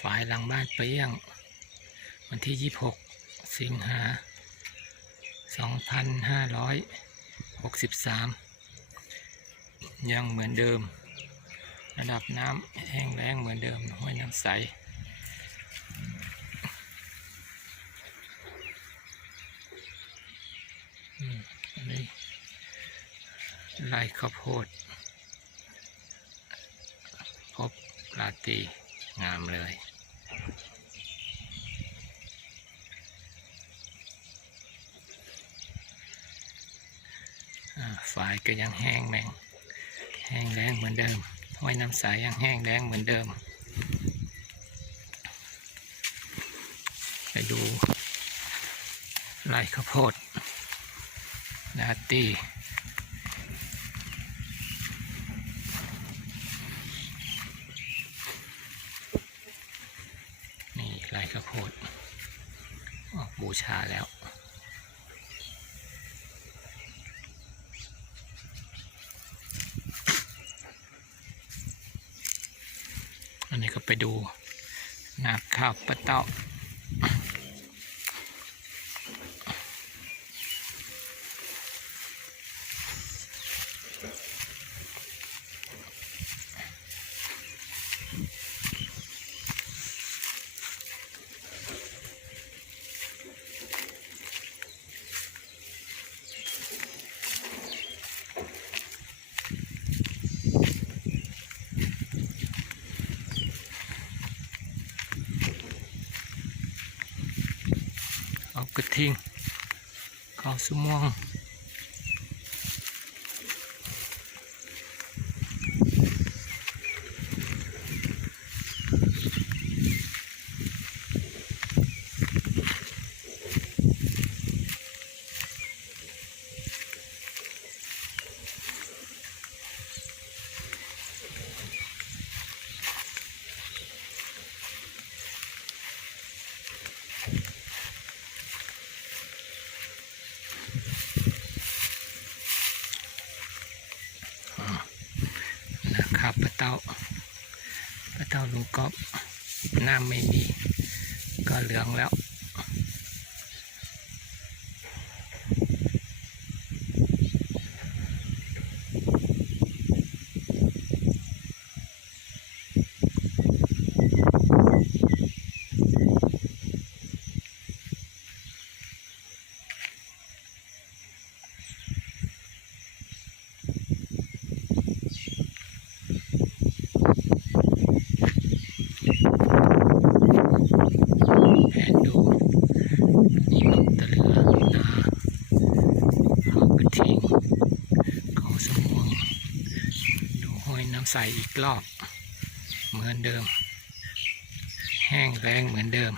ฝายหลังบ้านเปรี้ยง วันที่ 26 สิงหา 2563 ยังเหมือนเดิม ระดับน้ำแห้งแล้งเหมือนเดิมห้วยน้ำใสอันนี้ไร่ข้าวโพด พบลาตีงามเลย ฝายก็ยังแห้งแรงแห้งแรงเหมือนเดิมห้วยน้ำใสยังแห้งแรงเหมือนเดิม ไปดูไร่ข้าวโพดนาตีนี่ไร่ข้าวโพดออกบูชาแล้ว นนี้ก็ไปดูนาข้าวปะเต้า เอากระทิงเขาสมวง ปลาเต่าปลาเต่าลุงก๊อฟน้ำไม่มี ก็เหลืองแล้ว แผนดูนี่มันตะเลือนาเอากระทิงเขาสมวงดูห้อยน้ำ ใส่อีกรอบ เหมือนเดิม แห้งแรงเหมือนเดิม